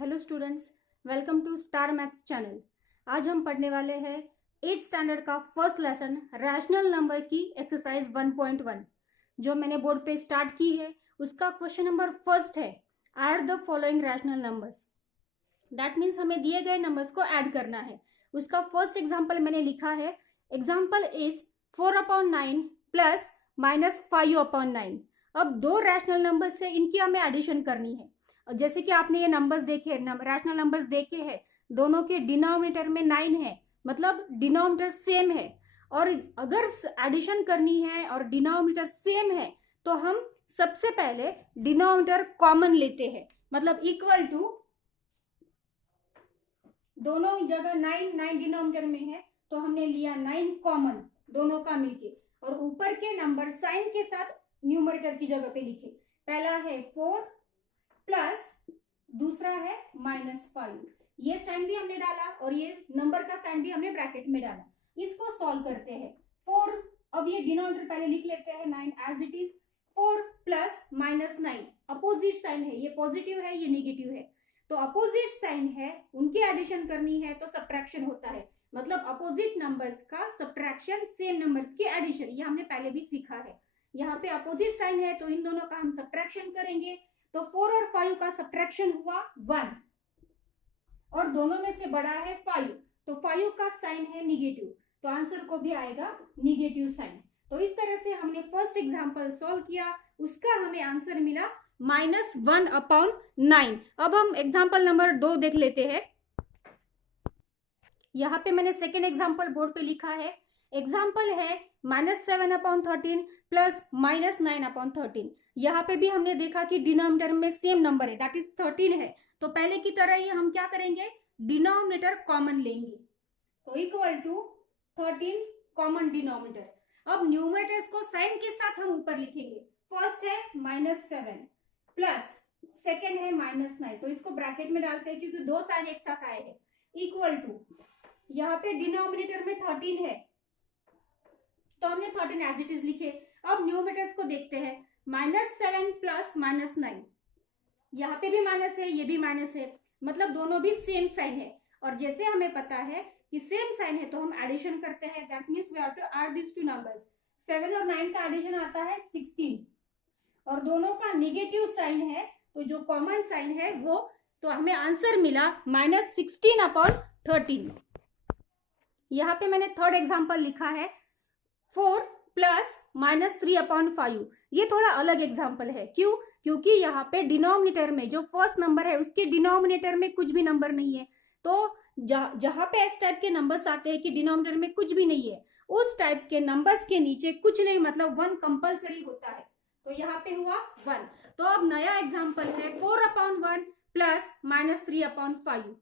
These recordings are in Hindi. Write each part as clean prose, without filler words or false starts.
Hello students, welcome to Star Maths channel. आज हम पढ़ने वाले हैं 8th स्टैंडर्ड का फर्स्ट लेसन रैशनल नंबर की एक्सरसाइज 1.1 जो मैंने बोर्ड पे स्टार्ट की है। उसका क्वेश्चन नंबर फर्स्ट है, add the following rational numbers. That means हमें दिए गए नंबर्स को ऐड करना है। उसका फर्स्ट एग्जाम्पल मैंने लिखा है, एग्जाम्पल इज 4/9 प्लस -5/9। अब दो रैशनल नंबर से इनकी हमें एडिशन करनी है। जैसे कि आपने ये नंबर्स देखे, रैशनल नंबर्स देखे हैं, दोनों के डिनोमिनेटर में 9 है, मतलब डिनोमिनेटर सेम है। और अगर एडिशन करनी है और डिनोमिनेटर सेम है तो हम सबसे पहले डिनोमिनेटर कॉमन लेते हैं, मतलब इक्वल टू, दोनों जगह 9 डिनोमिनेटर में है तो हमने लिया 9 कॉमन दोनों का मिलके, और ऊपर के नंबर साइन के साथ न्यूमरेटर की जगह पे लिखे। पहला है 4 प्लस दूसरा है -5। ये साइन भी हमने डाला और ये नंबर का साइन भी हमने ब्रैकेट में डाला। इसको सॉल्व करते हैं। 4, अब ये डिनोमिनेटर पहले लिख लेते हैं 9 as it is. 4 plus -9 opposite sign है, ये पॉजिटिव है, ये नेगेटिव है, तो अपोजिट साइन है, उनकी एडिशन करनी है तो सब्ट्रैक्शन होता है, मतलब अपोजिट नंबर्स का सब्ट्रैक्शन, सेम नंबर्स की एडिशन। ये हमने पहले भी सीखा है। यहाँ पे अपोजिट साइन है तो इन दोनों का हम सब्ट्रैक्शन करेंगे। तो 4 और 5 का सब्ट्रैक्शन हुआ 1 और दोनों में से बड़ा है 5, तो 5 का साइन है निगेटिव, तो आंसर को भी आएगा निगेटिव साइन। तो इस तरह से हमने फर्स्ट एग्जांपल सॉल्व किया, उसका हमें आंसर मिला -1/9। अब हम एग्जांपल नंबर 2 देख लेते हैं। यहाँ पे मैंने सेकेंड एग्जांपल बोर्ड पे लिखा है। एग्जाम्पल है -7/13 प्लस -9/13। यहाँ पे भी हमने देखा कि डिनोमिनेटर में सेम नंबर है, दैट इज 13 है, तो पहले की तरह ही हम क्या करेंगे, डिनोमिनेटर कॉमन लेंगे, तो इक्वल टू 13 कॉमन डिनोमिनेटर। अब न्यूमरेटर्स को साइन के साथ हम ऊपर लिखेंगे। फर्स्ट है -7 प्लस सेकेंड है -9, तो इसको ब्रैकेट में डालते हैं क्योंकि दो साइन एक साथ आए हैं, इक्वल टू, यहाँ पे डिनोमिनेटर में 13 है तो हमने 13 एज इट इज लिखे। अब न्यूमरेटर्स को देखते हैं, -7 प्लस -9, यहाँ पे भी माइनस है, ये भी माइनस है, मतलब दोनों भी सेम साइन है। और जैसे हमें पता है कि सेम साइन है तो हम एडिशन करते हैं, that means we have to add this two numbers. 7 और 9 का एडिशन आता है 16, और दोनों का निगेटिव साइन है तो जो कॉमन साइन है वो, तो हमें आंसर मिला -16/13। यहाँ पे मैंने थर्ड एग्जाम्पल लिखा है 4 प्लस -3/5। ये थोड़ा अलग एग्जाम्पल है, क्यों? क्योंकि यहाँ पे डिनोमिनेटर में जो फर्स्ट नंबर है उसके डिनोमिनेटर में कुछ भी नंबर नहीं है, तो जहां पे इस टाइप के नंबर्स आते हैं कि डिनोमिनेटर में कुछ भी नहीं है, उस टाइप के नंबर्स के नीचे कुछ नहीं, मतलब 1 कंपल्सरी होता है, तो यहाँ पे हुआ 1। तो अब नया एग्जाम्पल है 4/1 प्लस -3/5।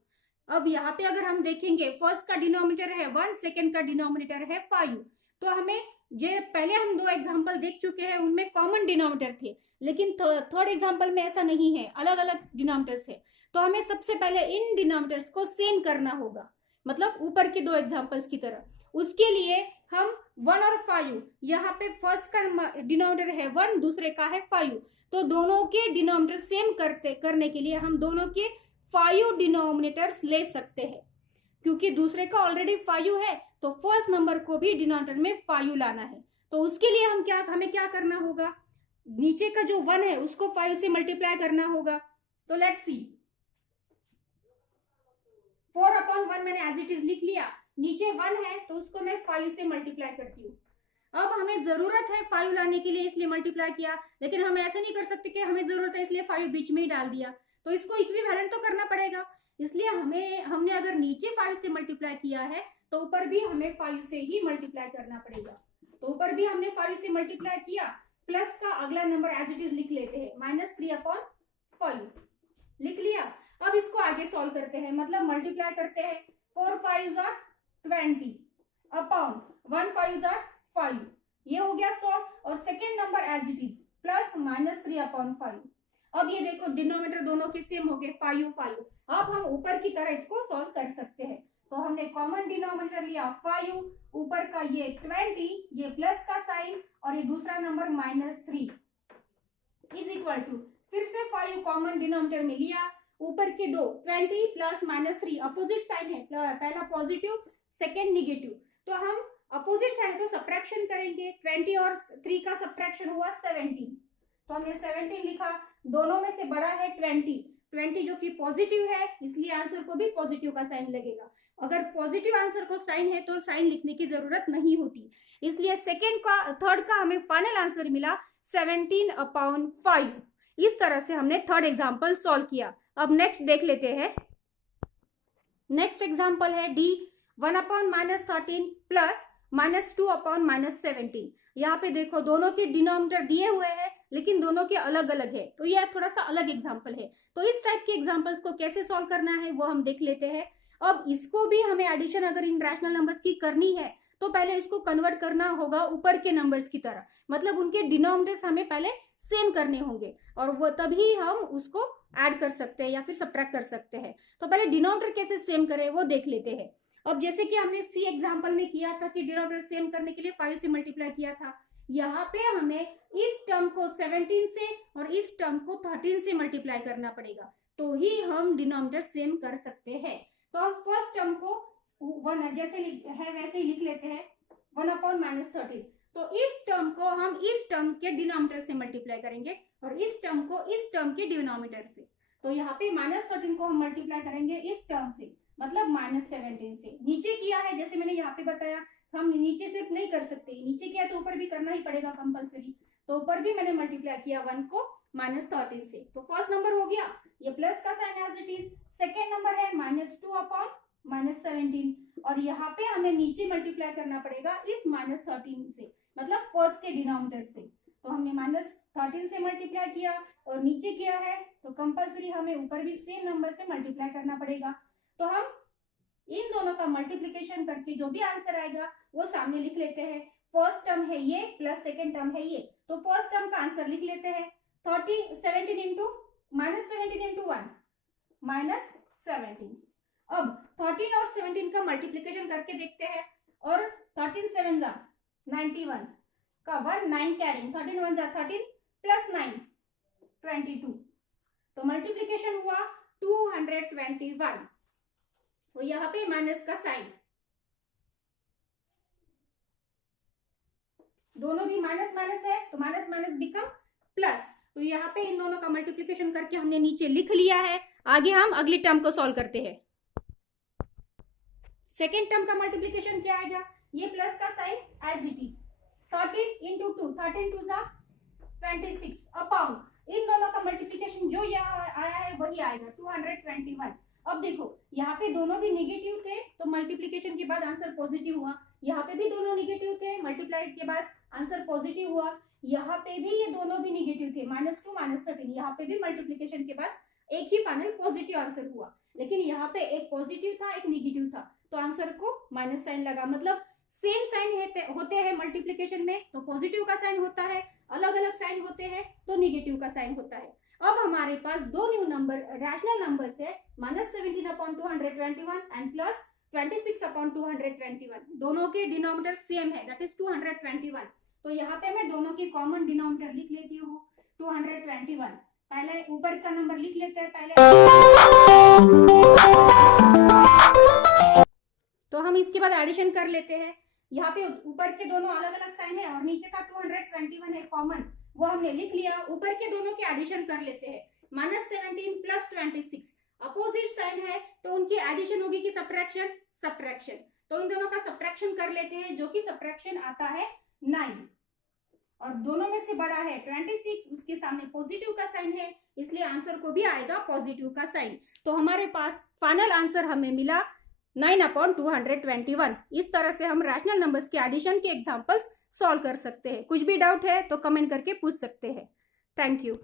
अब यहाँ पे अगर हम देखेंगे, फर्स्ट का डिनोमिनेटर है 1, सेकेंड का डिनोमिनेटर है 5, तो हमें जो पहले हम दो एग्जाम्पल देख चुके हैं उनमें कॉमन डिनोमिनेटर थे, लेकिन थर्ड एग्जाम्पल में ऐसा नहीं है, अलग अलग डिनोमिनेटर्स है। तो हमें सबसे पहले इन डिनोमिनेटर्स को सेम करना होगा, मतलब ऊपर के दो एग्जाम्पल्स की तरह। उसके लिए हम 1 और 5, यहाँ पे फर्स्ट का डिनोमिनेटर है 1, दूसरे का है 5, तो दोनों के डिनोमिनेटर सेम करने के लिए हम दोनों के 5 डिनोमिनेटर्स ले सकते हैं। क्योंकि दूसरे का ऑलरेडी 5 है तो फर्स्ट नंबर को भी डिनोमिनेटर में 5 लाना है, तो उसके लिए हमें क्या करना होगा, नीचे का जो 1 है उसको 5 से मल्टीप्लाई करना होगा। तो लेट्स सी, 4/1 मैंने एज इट इज लिख लिया, नीचे 1 है तो उसको मैं 5 से मल्टीप्लाई करती हूँ। अब हमें जरूरत है 5 लाने के लिए, इसलिए मल्टीप्लाई किया, लेकिन हम ऐसे नहीं कर सकते कि हमें जरूरत है इसलिए 5 बीच में ही डाल दिया, तो इसको इक्विवेलेंट तो करना पड़ेगा। इसलिए हमने अगर नीचे 5 से मल्टीप्लाई किया है तो ऊपर भी हमें 5 से ही मल्टीप्लाई करना पड़ेगा। तो ऊपर भी हमने 5 से मल्टीप्लाई किया, प्लस का अगला नंबर एज इट इज लिख लेते हैं, -3/5 लिख लिया। अब इसको आगे सॉल्व करते हैं, मतलब मल्टीप्लाई करते हैं। 4 5 are 20 अपॉन 1 5 are 5, ये हो गया सॉल्व। और second number as it is plus -3/5। अब ये देखो डिनोमिनेटर दोनों के सेम हो गए, 5 5। अब हम ऊपर की तरह इसको सॉल्व कर सकते हैं, तो हमने कॉमन डिनोमिनेटर लिया 5, ऊपर का ये 20, ये प्लस का साइन, और ये दूसरा नंबर -3 इज इक्वल टू, फिर से 5 कॉमन डिनोमिनेटर में लिया, ऊपर के दो 20 प्लस -3 अपोजिट साइन है, पहला पॉजिटिव सेकेंड निगेटिव, तो हम अपोजिट साइन तो सब्ट्रैक्शन करेंगे। 20 और 3 का सब्ट्रैक्शन हुआ 17, तो हमने 17 लिखा। दोनों में से बड़ा है 20 जो कि पॉजिटिव है, इसलिए आंसर को भी पॉजिटिव का साइन लगेगा। अगर पॉजिटिव आंसर को साइन है तो साइन लिखने की जरूरत नहीं होती, इसलिए थर्ड का हमें फाइनल आंसर मिला 17/5। इस तरह से हमने थर्ड एग्जाम्पल सॉल्व किया। अब नेक्स्ट देख लेते हैं। नेक्स्ट एग्जाम्पल है D 1/-13 प्लस -2/-17। यहाँ पे देखो दोनों के डिनोमिनेटर दिए हुए हैं लेकिन दोनों के अलग अलग है, तो यह थोड़ा सा अलग एग्जाम्पल है। तो इस टाइप के एग्जाम्पल्स को कैसे सॉल्व करना है वो हम देख लेते हैं। अब इसको भी हमें एडिशन अगर इन रैशनल नंबर्स की करनी है तो पहले इसको कन्वर्ट करना होगा ऊपर के नंबर्स की तरह, मतलब उनके डिनोमिनेटर्स हमें पहले सेम करने होंगे और वो तभी हम उसको ऐड कर सकते हैं या फिर सब्ट्रैक्ट कर सकते हैं। तो पहले डिनोमिनेटर कैसे सेम करें वो देख लेते हैं। अब जैसे कि हमने सी एग्जाम्पल में किया था कि डिनोमिनेटर सेम करने के लिए 5 से मल्टीप्लाई किया था, यहाँ पे हमें इस टर्म को 17 से और इस टर्म को 13 से मल्टीप्लाई करना पड़ेगा, तो ही हम डिनोमिनेटर सेम कर सकते हैं। तो हम फर्स्ट टर्म को 1 जैसे है वैसे ही लिख लेते हैं 1/-13। तो इस टर्म को हम इस टर्म के डिनोमिनेटर से मल्टीप्लाई करेंगे और इस टर्म को इस टर्म के डिनोमिनेटर से। तो यहाँ पे -13 को हम मल्टीप्लाई करेंगे इस टर्म से, मतलब -17 से। नीचे किया है जैसे मैंने यहाँ पे बताया, हम नीचे सिर्फ नहीं कर सकते, नीचे किया तो ऊपर भी करना ही पड़ेगा कंपलसरी। तो ऊपर भी मैंने मल्टीप्लाई किया 1 को -13 से। तो फर्स्ट नंबर हो गया, ये प्लस का sign as it is. Second number है -2/-17 और यहाँ पे हमें नीचे मल्टीप्लाई करना पड़ेगा इस -13 से, मतलब फर्स्ट के डिनोमिनेटर से। तो हमने -13 से मल्टीप्लाई किया और नीचे किया है तो कंपलसरी हमें ऊपर भी सेम नंबर से मल्टीप्लाई करना पड़ेगा। तो हम इन दोनों का मल्टीप्लिकेशन करके जो भी आंसर आएगा वो सामने लिख लेते हैं। फर्स्ट टर्म है ये प्लस सेकेंड टर्म है ये, तो फर्स्ट टर्म का आंसर लिख लेते हैं 17 इंटू -1 -17। अब 13 और 17 का मल्टीप्लिकेशन करके देखते हैं और 13 7 जा 91 का 1 9 कैरिंग 13 1 जा 13 प्लस 9 22, तो मल्टीप्लिकेशन हुआ 221। तो यहाँ पे माइनस का साइन, दोनों भी माइनस माइनस है तो माइनस माइनस बिकम प्लस। तो यहाँ पे इन दोनों का मल्टीप्लिकेशन करके हमने नीचे लिख लिया है। आगे हम अगली टर्म को सॉल्व करते हैं। सेकेंड टर्म का मल्टीप्लिकेशन क्या आएगा, ये प्लस का sign as it is 13 into 2 13 2 जा 26 अपॉन इन दोनों का मल्टीप्लिकेशन जो यहाँ आया है वही आएगा 221। अब देखो यहाँ पे दोनों भी निगेटिव थे तो मल्टीप्लिकेशन के बाद आंसर पॉजिटिव हुआ, यहाँ पे भी दोनों निगेटिव थे मल्टीप्लाई के बाद आंसर पॉजिटिव हुआ, यहाँ पे भी ये दोनों भी निगेटिव थे -2 -13, यहाँ पे भी मल्टीप्लिकेशन के बाद एक ही फाइनल पॉजिटिव आंसर हुआ। लेकिन यहाँ पे एक पॉजिटिव था एक निगेटिव था तो आंसर को माइनस साइन लगा, मतलब सेम साइन होते हैं मल्टीप्लिकेशन में तो पॉजिटिव का साइन होता है, अलग अलग साइन होते हैं तो निगेटिव का साइन होता है। अब हमारे पास दो न्यू नंबर रैशनल नंबर्स है -17/221 एंड प्लस 26/221, दोनों के डिनोमिनेटर सेम है दैट इज 221। तो यहाँ पे मैं दोनों के कॉमन डिनोमिनेटर लिख लेती हूँ 221। पहले ऊपर का नंबर लिख लेते हैं पहले, तो हम इसके बाद एडिशन कर लेते हैं। यहाँ पे ऊपर के दोनों अलग अलग साइन है और नीचे का 221 है कॉमन, वो हमने लिख लिया। ऊपर के दोनों के एडिशन कर लेते हैं -17 प्लस 26, अपोजिट साइन है तो उनकी एडिशन होगी कि सब्ट्रैक्शन, सब्ट्रैक्शन। तो इन दोनों का सब्ट्रैक्शन कर लेते हैं जो कि सब्ट्रैक्शन आता है 9 और दोनों में से बड़ा है 26, उसके सामने पॉजिटिव का साइन है इसलिए आंसर को भी आएगा पॉजिटिव का साइन। तो हमारे पास फाइनल आंसर हमें मिला 9/221। इस तरह से हम रैशनल नंबर्स के एडिशन के एग्जांपल्स सॉल्व कर सकते हैं। कुछ भी डाउट है तो कमेंट करके पूछ सकते हैं। Thank you.